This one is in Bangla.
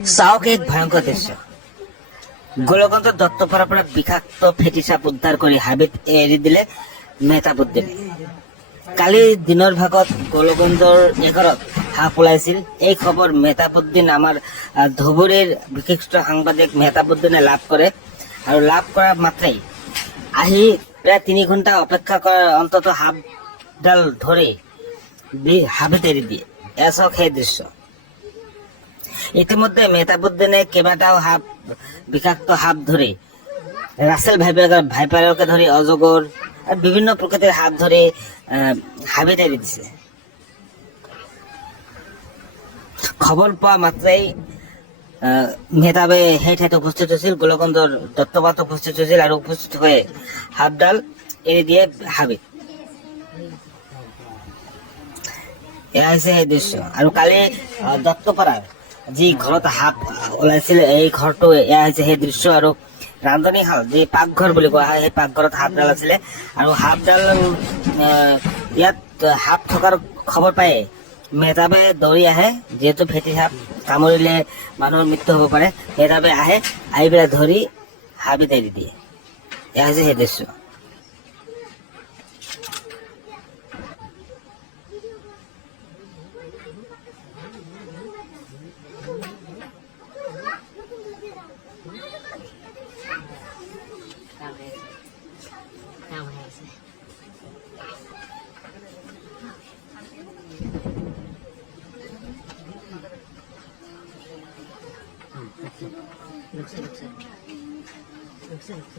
সাওক এক ভয়ঙ্কর দৃশ্য। গোলগঞ্জ দত্তপাড়া পৰা বিষাক্ত ফেটি সাপ উদ্ধাৰ কৰি হাবিত এৰি দিলে মেহতাবুদ্দিন। কালি দিনৰ ভাগত গোলগঞ্জৰ এঘৰত সাপ ওলাইছিল। এই খবৰ মেহতাবুদ্দিন আমাৰ ধুবুৰীৰ বিশিষ্ট সাংবাদিক মেহতাবুদ্দিনে লাভ কৰে আৰু লাভ কৰা মাত্ৰেই। আহি প্ৰায় তিনি ঘণ্টা অপেক্ষা কৰাৰ অন্তত সাপডাল ধৰি হাবিত এৰি দিয়ে। এয়া চাওক সেই দৃশ্য। ইতিমধ্যে মেহতাবুদ্দিনে কেইবাটাও সাপ বিষাক্ত সাপ ধৰি ৰাছেল ভাইপাৰ ভাইপাৰকে ধৰি অজগৰ আৰু বিভিন্ন সাপ ধৰি আহ, হাবিত খবৰ পোৱা মাত্ৰেই আহ, মেহতাবে সেই ঠাইত উপস্থিত হৈছিল গোলগঞ্জৰ দত্তপাত উপস্থিত হৈছিল আৰু উপস্থিত হৈ সাপডাল এৰি দিয়ে হাবিত। এয়া হৈছে সেই দৃশ্য। আৰু কালি আহ, দত্তপাৰাৰ যি ঘৰত সাপ ওলাইছিল, এই ঘৰটো এয়া হৈছে সেই দৃশ্য আৰু ৰান্ধনী শাল যি পাকঘৰ বুলি কোৱা হয়, সেই পাকঘৰত সাপডাল আছিলে। আৰু সাপডাল ইয়াত সাপ থকাৰ খবৰ পায়ে। মেহতাবে দৌৰি আহে, যিহেতু ফেটি সাপ, কামুৰিলে মানুহৰ মৃত্যু হ'ব পাৰে। মেহতাবে আহে, আহি পেলাই ধৰি হাবিত এৰি দিয়ে। এয়া হৈছে সেই দৃশ্য। নাম হয়েছে নাম হয়েছে Looks, looks, looks, looks, looks.